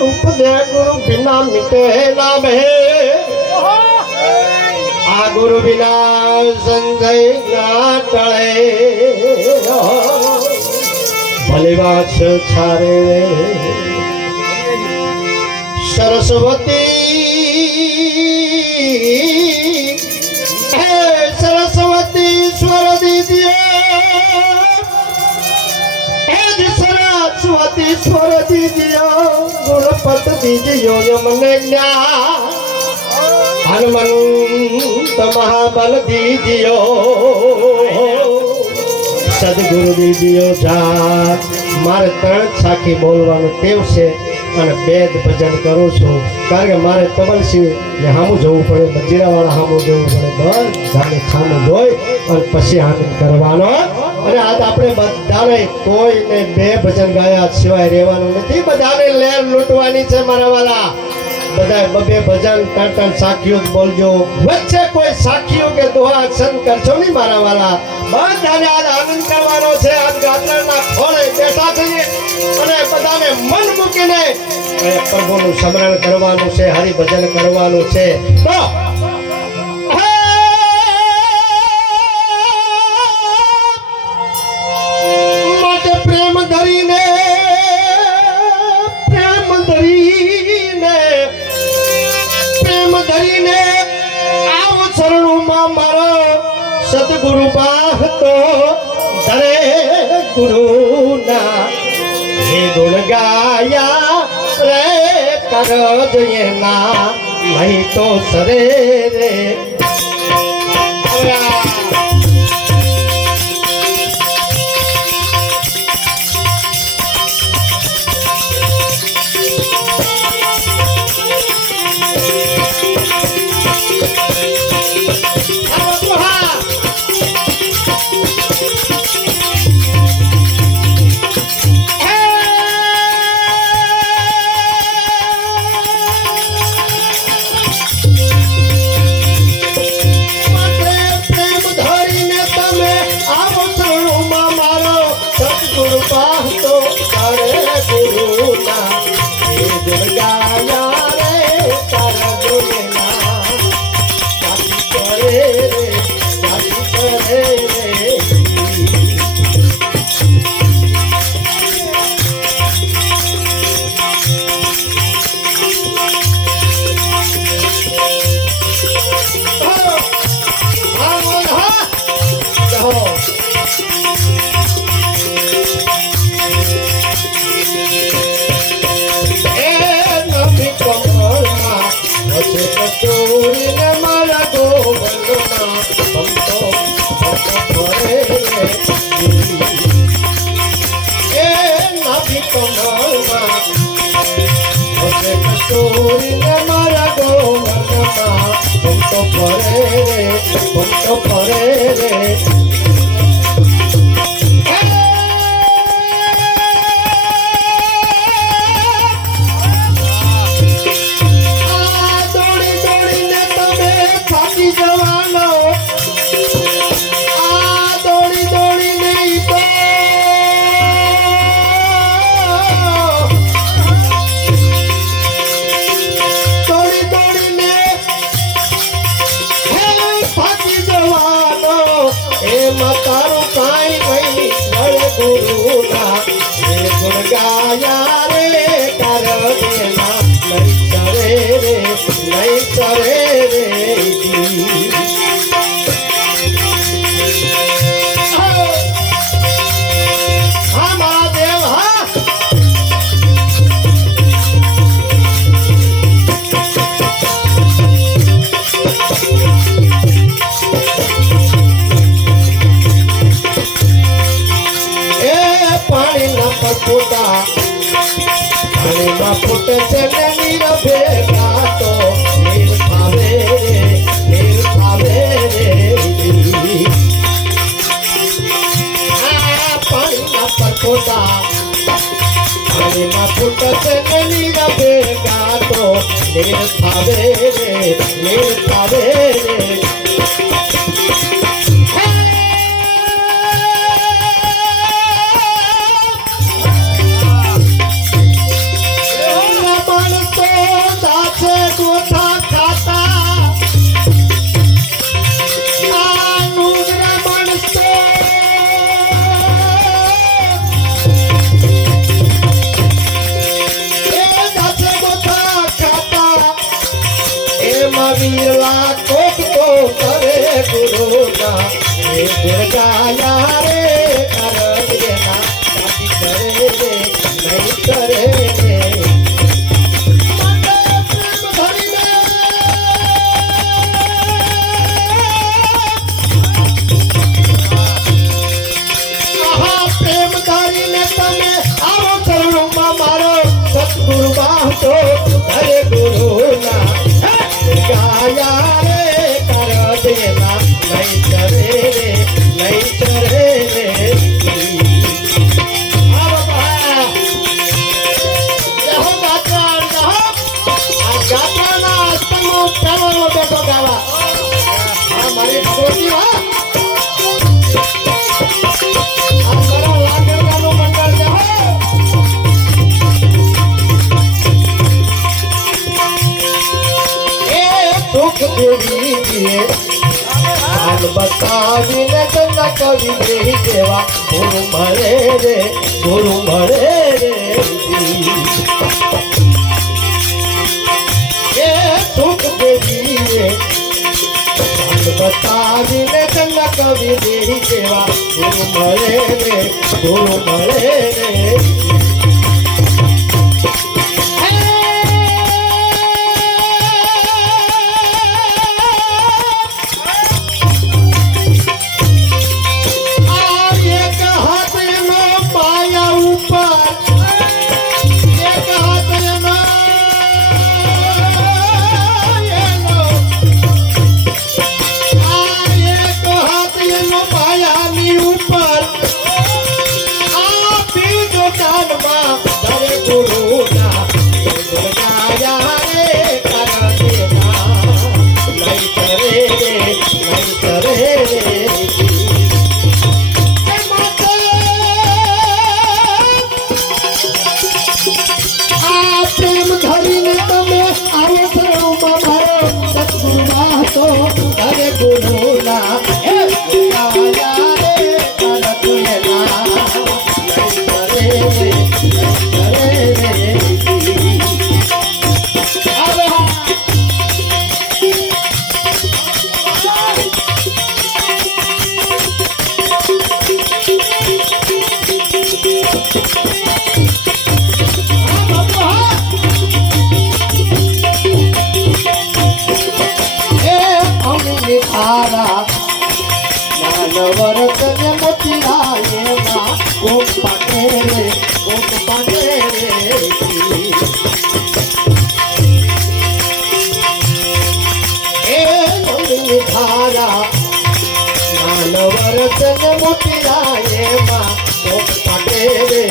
उपदे गुरु बिना मिटे ना बहे आ गुरु बिना संजय ना टळे भले वाच छारे सरस्वती हे सरस्वती स्वर दीजिए सरस्वती स्वर दीजिए गुणपत दीजिए यमने ज्ञान हनुमंत महाबल दीजिए सदगुरु दीजिए जा मारे त्रण साखी बोलवानो टेव छे અને બેદ ભજન કરું છું કારણ કે મારે તબલસી ને હામું જવું પડે બજીરાવાળા હામું જવું પડે બધાને સામું જોઈ અને પછી આનંદ કરવાનો અને આજ આપણે બધાને કોઈને બે ભજન ગાયા સિવાય રહેવાનું નથી બધાને લેર લૂંટવાની છે મારા વાલા બધા બબે ભજન ટણ સાખીઓ બોલજો વચ્ચે કોઈ સાખીઓ કે દોહા સંત કરજો નહીં મારા વાલા બધાને આજ આનંદ કરવાનો છે આજ ગાદરના ખોળે બેઠા છીએ અને બધાને મન મૂકીને પ્રભુનું સ્મરણ કરવાનું છે હરિ ભજન કરવાનું છે તો માટે પ્રેમ ધરીને આવો શરણુમાં મારો સદગુરુ પાહતો ધરે ગુરુના હે ગુણ ગાયા રે કરજ એના નહીં તો સરે રે ના એ ગુણગાયા રે કરે ના સાથી કરે રે નહીં કરે રે सतगुरु बातो हरे गुरु ना गाया रे कर देना नहीं चरे रे नहीं चरे रे अब जहाँ गाता ना तुम प्रेम देखो गावा हमारी भगवती माँ हमारा लागर गानो मंडल जहाँ हाल बतावीने गंगा कवि देही देवा गुरु मरे रे ये दुख देवी रे हाल बतावीने गंगा कवि देही देवा गुरु मरे रे हरे गुरु ना नवरत ने मोतिराए ना कोप पाटे रे ए नंदिनी धारा नवरत ने मोतिराए ना कोप पाटे रे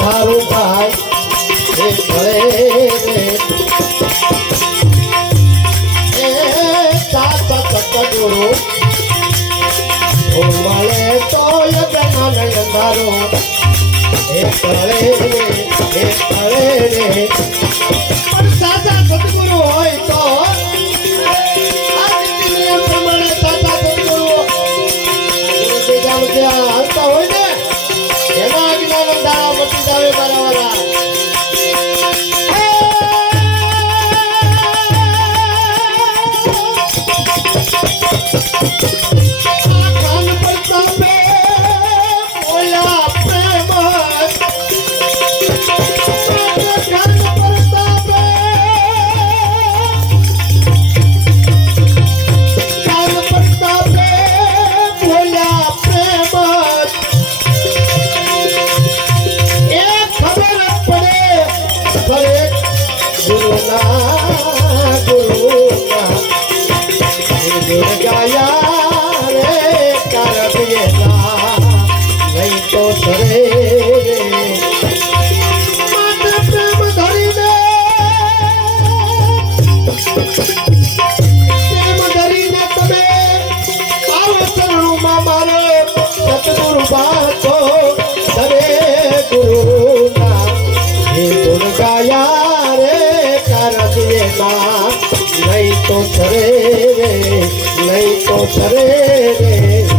थारू भाई सतगुरु મળે તો યજમાન અંધારો એ કરે રે પણ સાચા સતગુરુ હોય તો આ નિયમ પ્રમાણે સાચા સતગુરુ હાલતા હોય ને એના અજ્ઞાન અંધારા મટી જાવે મારા વાળા કાન પ્રતાપે બોલ્યા પ્રેમ કાન પ્રતાપે બોલ્યા પ્રેમ એ ખબર પડે દરેક ગુરુના ગાયા રે કારણિયેલા નહીં તો સરે માત્ર પ્રેમ ધરીને તમે આવો ચરણોમાં મારે સતગુરુ બાતો સરે ગુરુના હે ગુણ ગાયા રે કારણિયેલા નહીં તો સરે રે નહીં તો સરે રે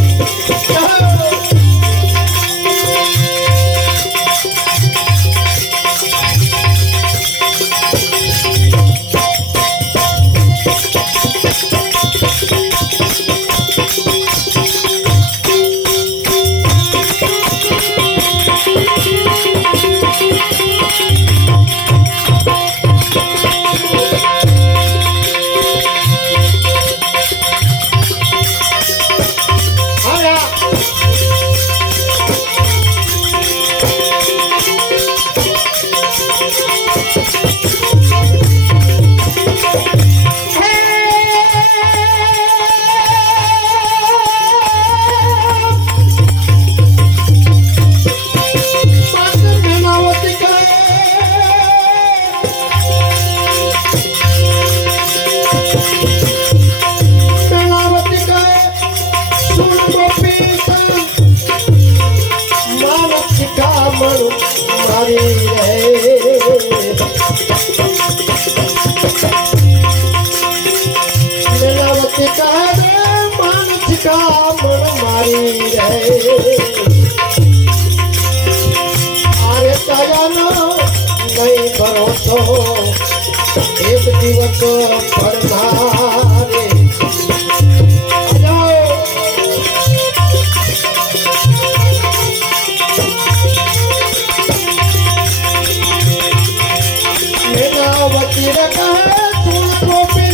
મારી રે આરે તાયાનો નહીં ભરોસો એક દિવસ પડનારે મેરા વતી રખા તું પ્રોફેસર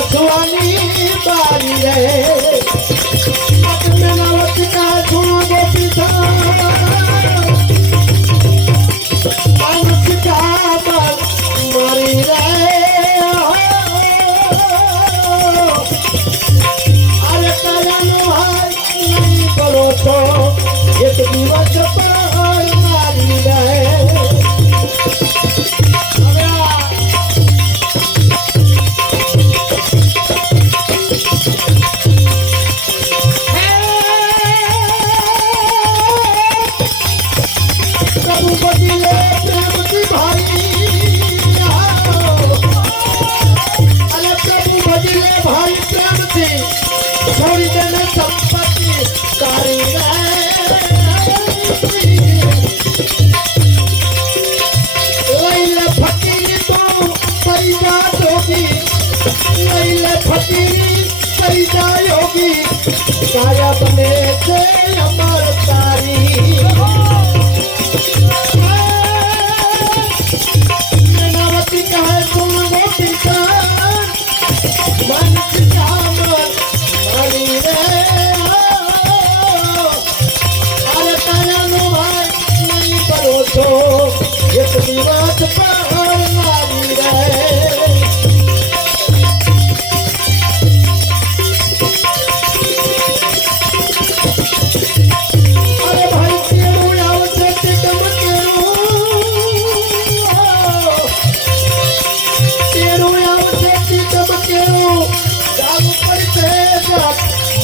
हसुआनी बारी रे मत में नवत का सुनो गोपी मानस का मारी रे अरे कलन भाई नहीं करो तो एक दिवस पर मारी रे काया बने से अमर तारी नावती कहे तुम गोपी का मन का मारी रे अरे काया नो भाई नहीं भरोसो एक दिवस पर मारी रे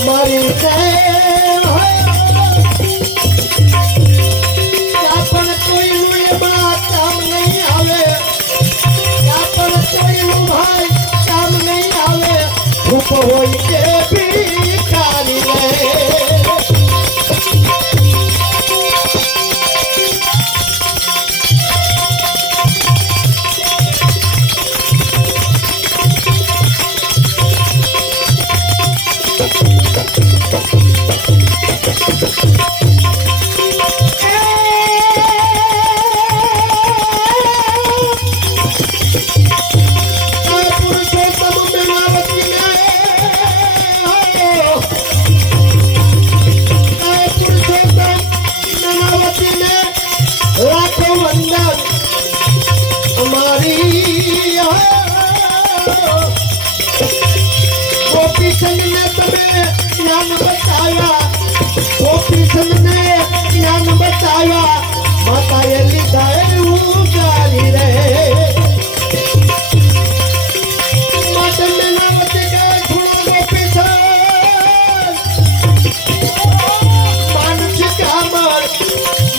मारी अपन कोई बात काम नहीं आवे अपन कोई भाई काम नहीं आवे धूप होई के भिखारी रे गोपी संग ने तुम्हें ज्ञान बताया गोपी संग ने ज्ञान बताया माता ये लिखाए उगारी रे मत में नावत का सुनो गोपी संग मानस का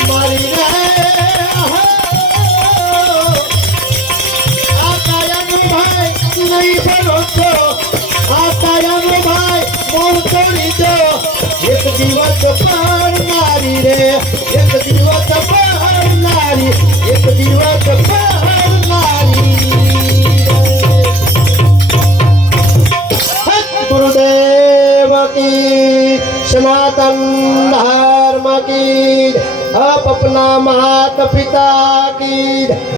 मारी रे नहीं भरोसा भाई मोह तोड़ी दो एक दिवस पर नारी रे एक दिवस पर नारी एक दिवस पर नारी गुरुदेव की सनातन धर्म की अपना माता पिता की